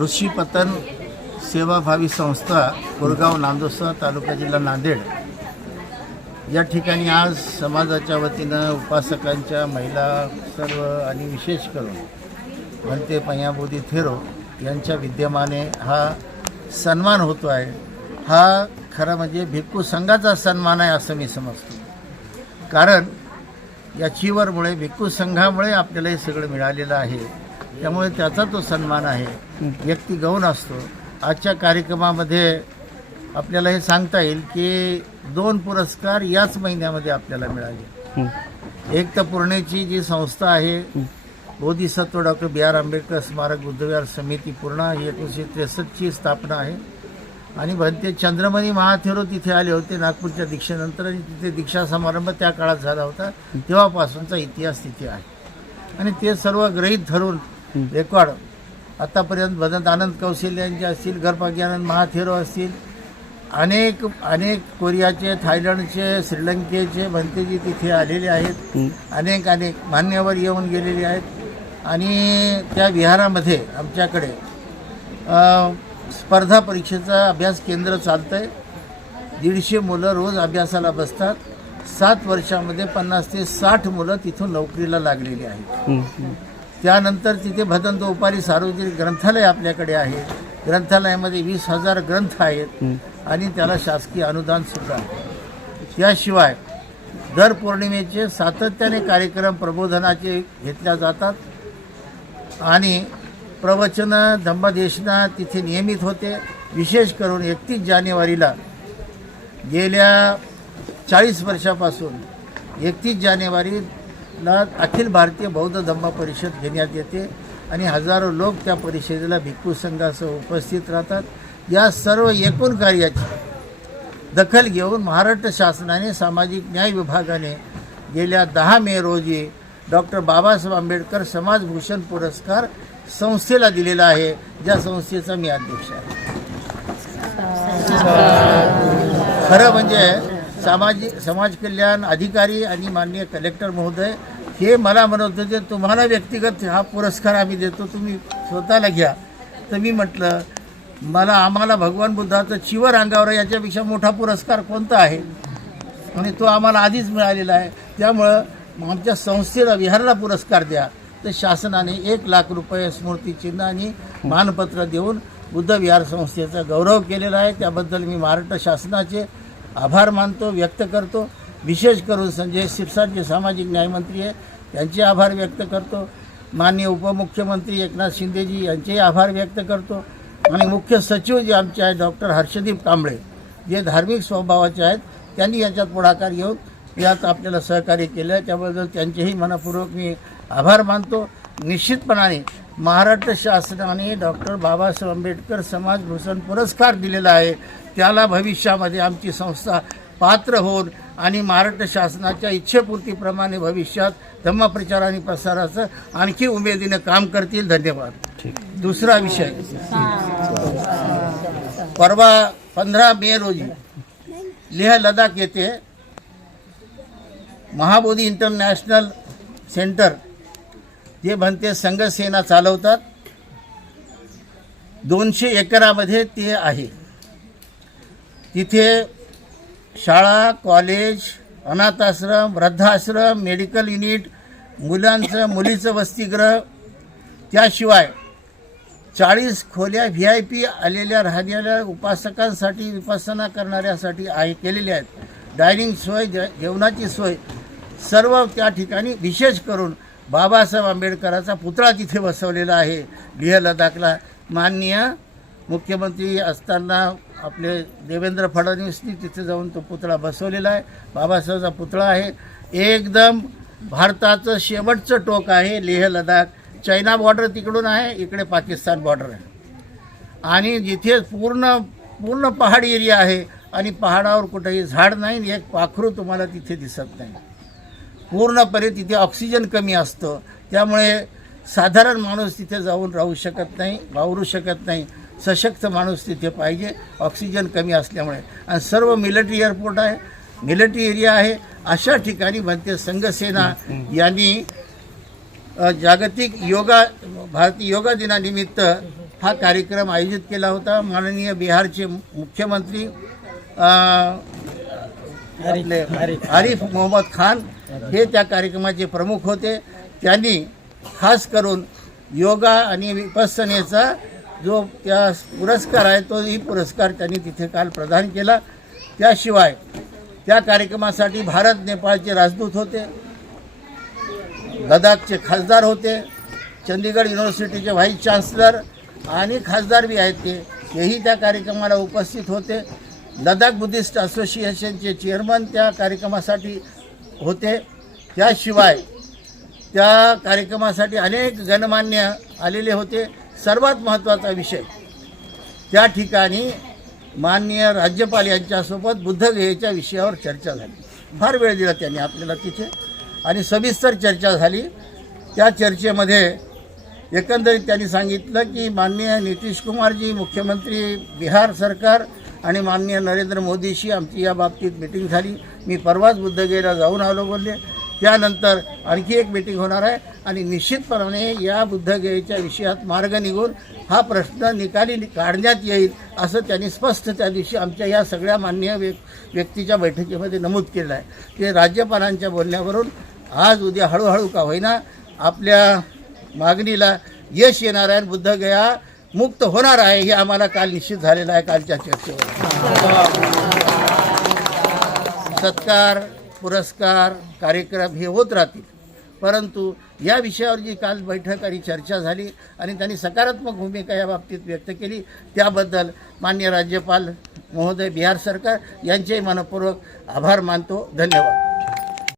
ऋषीपतन सेवाभावी संस्था कोरगाव नांदोसा तालुका जिल्हा नांदेड. या ठिकाणी आज समाजाच्या वतीनं उपासकांच्या महिला सर्व आणि विशेष करून म्हणते पयाबोधी थेरो यांच्या विद्यमाने हा सन्मान होतो आहे. हा खरा म्हणजे भिक्खू संघाचा सन्मान आहे असं मी समजतो. कारण या चिवरमुळे भिक्खू संघामुळे आपल्याला हे सगळं मिळालेलं आहे. त्यामुळे त्याचा तो सन्मान आहे. व्यक्ती गौण असतो. आजच्या कार्यक्रमामध्ये आपल्याला हे सांगता येईल की दोन पुरस्कार याच महिन्यामध्ये आपल्याला मिळाले. एक तर पूर्णेची जी संस्था आहे Bodhisattva doctor B R Ambedkar स्मारक बुद्धविहार समिती पूर्णा ही एकोणीसशे त्रेसष्टची स्थापना आहे. आणि भंते चंद्रमणी महाथेरो तिथे आले होते नागपूरच्या दीक्षेनंतर आणि तिथे दीक्षा समारंभ त्या काळात झाला होता. तेव्हापासूनचा इतिहास तिथे आहे. आणि ते सर्व ग्रहीत धरून रेकॉर्ड आतापर्यंत भदंत आनंद कौशल्य यांचे असतील गर्भाग्यानंद महाथेरो असतील अनेक अनेक कोरियाचे थायलंडचे श्रीलंकेचे भंतेजी तिथे आलेले आहेत. अनेक अनेक मान्यवर येऊन गेलेले आहेत. आणि त्या विहारामध्ये आमच्याकडे स्पर्धा परीक्षेचा अभ्यास केंद्र चालतं आहे दीडशे मुलं रोज अभ्यासाला बसतात. सात वर्षामध्ये पन्नास ते साठ मुलं तिथून नोकरीला लागलेली आहेत. त्यानंतर तिथे भदंत उपारी सार्वजनिक ग्रंथालय आपल्याकडे आहे. ग्रंथालयामध्ये वीस हजार ग्रंथ आहेत आणि त्याला शासकीय अनुदान सुद्धा आहे. त्याशिवाय दर पौर्णिमेचे सातत्याने कार्यक्रम प्रबोधनाचे घेतल्या जातात आणि प्रवचन धम्मदेशना तिथे नियमित होते. विशेष करून एकतीस जानेवारीला गेल्या चाळीस वर्षापासून एकतीस ला अखिल भारतीय बौद्ध धम्म परिषद घेण्यात येते आणि हजारो लोक त्या परिषदेला भिक्खू संघासह उपस्थित राहतात. या सर्व एकूण कार्याची दखल घेऊन महाराष्ट्र शासनाने सामाजिक न्याय विभागाने गेल्या दहा मे रोजी डॉक्टर बाबासाहेब आंबेडकर समाजभूषण पुरस्कार संस्थेला दिलेला आहे. ज्या संस्थेचा मी अध्यक्ष आहे. खरं म्हणजे सामाजिक समाज कल्याण अधिकारी आणि माननीय कलेक्टर महोदय हे मला म्हणत होते तुम्हाला व्यक्तिगत हा पुरस्कार आम्ही देतो तुम्ही स्वतःला घ्या. तर मी म्हटलं मला आम्हाला भगवान बुद्धाचं चिवर अंगावर याच्यापेक्षा मोठा पुरस्कार कोणता आहे? आणि तो आम्हाला आधीच मिळालेला आहे. त्यामुळं आमच्या संस्थेला विहारला पुरस्कार द्या. तर शासनाने एक लाख रुपये स्मृतिचिन्ह आणि मानपत्र देऊन बुद्ध विहार संस्थेचा गौरव केलेला आहे. त्याबद्दल मी महाराष्ट्र शासनाचे आभार मानतो व्यक्त करतो. विशेष करून संजय शिरसाट जे सामाजिक न्यायमंत्री आहे त्यांचे आभार व्यक्त करतो. माननीय उपमुख्यमंत्री एकनाथ शिंदेजी यांचेही आभार व्यक्त करतो. आणि मुख्य सचिव जे आमचे आहेत डॉक्टर हर्षदीप कांबळे जे धार्मिक स्वभावाचे आहेत त्यांनी याच्यात पुढाकार घेऊन यात आपल्याला सहकार्य केलं आहे त्याबद्दल त्यांचेही मनपूर्वक मी आभार मानतो. निश्चितपणाने महाराष्ट्र शासनाने डॉक्टर बाबासाहेब आंबेडकर समाजभूषण पुरस्कार दिलेला आहे. त्याला भविष्यामध्ये आमची संस्था पात्र होऊन आणि महाराष्ट्र शासनाच्या इच्छेपूर्तीप्रमाणे भविष्यात धम्मप्रचार आणि प्रसाराचं आणखी उमेदीनं काम करतील. धन्यवाद. दुसरा विषय. परवा पंधरा मे रोजी लेह लडाख येथे महाबोधी इंटरनॅशनल सेंटर जे म्हणते संघसेना चालवतात दोनशे एकरामध्ये ते आहे. तिथे शाळा कॉलेज अनाथाश्रम वृद्धाश्रम मेडिकल युनिट मुलांचं मुलीचं वसतिगृह त्याशिवाय चाळीस खोल्या व्ही आय पी आलेल्या राहणाऱ्या उपासकांसाठी उपासना करणाऱ्यासाठी आहे केलेल्या आहेत. डायनिंग सोय जे जेवणाची सोय सर्व त्या ठिकाणी विशेष करून बाबासाहेब आंबेडकराचा पुतळा तिथे बसवलेला आहे. लेह लडाखला माननीय मुख्यमंत्री असताना आपले देवेंद्र फडणवीसनी तिथे जाऊन तो पुतळा बसवलेला आहे. बाबासाहेबचा पुतळा आहे. एकदम भारताचं शेवटचं टोक आहे लेह लडाख. चायना बॉर्डर तिकडून आहे इकडे पाकिस्तान बॉर्डर आहे. आणि जिथे पूर्ण पूर्ण पहाडी एरिया आहे आणि पहाडावर कुठेही झाड नाही एक पाखरू तुम्हाला तिथे दिसत नाही. पूर्णपणे तिथे ऑक्सिजन कमी असतं. त्यामुळे साधारण माणूस तिथे जाऊन राहू शकत नाही वावरू शकत नाही. सशक्त माणूस तिथे पाहिजे ऑक्सिजन कमी असल्यामुळे. आणि सर्व मिलिटरी एअरपोर्ट आहे मिलिटरी एरिया आहे. अशा ठिकाणी म्हणते संघसेना यांनी जागतिक योगा भारतीय योगा दिनानिमित्त हा कार्यक्रम आयोजित केला होता. माननीय बिहारचे मुख्यमंत्री आपले आरिफ मोहम्मद खान हे त्या कार्यक्रमाचे प्रमुख होते. त्यांनी खास करून योगा आणि विपसनेचा जो त्या पुरस्कार आहे तोही पुरस्कार त्यांनी तिथे काल प्रदान केला. त्याशिवाय त्या कार्यक्रमासाठी भारत नेपाळचे राजदूत होते. लडाखचे खासदार होते. चंदीगड युनिव्हर्सिटीचे व्हाईस चान्सलर आणि खासदार बी आहेत ते. तेही त्या कार्यक्रमाला उपस्थित होते. लडाख बुद्धिस्ट असोसिएशनचे चेअरमन त्या कार्यक्रमासाठी होते. त्याशिवाय त्या कार्यक्रमासाठी अनेक गणमान्य आलेले होते. सर्वात महत्त्वाचा विषय त्या ठिकाणी माननीय राज्यपाल यांच्यासोबत बुद्धगयेच्या विषयावर चर्चा झाली. फार वेळ दिला त्यांनी आपल्याला तिथे. आणि सविस्तर चर्चा झाली. त्या चर्चेमध्ये एकंदरीत त्यांनी सांगितलं की माननीय नितीश कुमारजी मुख्यमंत्री बिहार सरकार आणि माननीय नरेंद्र मोदीशी आमची या बाबतीत मिटिंग झाली. मी परवाच बुद्धगयेला जाऊन आलो बोलले. त्यानंतर आणखी एक मीटिंग होणार आहे आणि निश्चितपणाने या बुद्धगयेच्या विषयात मार्ग निघून हा प्रश्न निकाली काढण्यात येईल असं त्यांनी स्पष्ट त्या दिवशी आमच्या या सगळ्या मान्य व्यक् व्यक्तीच्या बैठकीमध्ये नमूद केलं आहे. ते राज्यपालांच्या बोलण्यावरून आज उद्या हळूहळू का होईना आपल्या मागणीला यश येणार आहे आणि बुद्धगया मुक्त होणार आहे हे आम्हाला काल निश्चित झालेलं आहे कालच्या चर्चेवर. सत्कार पुरस्कार कार्यक्रम हे होत राहतील. परंतु या विषयावर जी काल बैठक आणि चर्चा झाली आणि त्यांनी सकारात्मक भूमिका या बाबतीत व्यक्त केली त्याबद्दल मान्य राज्यपाल महोदय बिहार सरकार यांचेही मनपूर्वक आभार मानतो. धन्यवाद.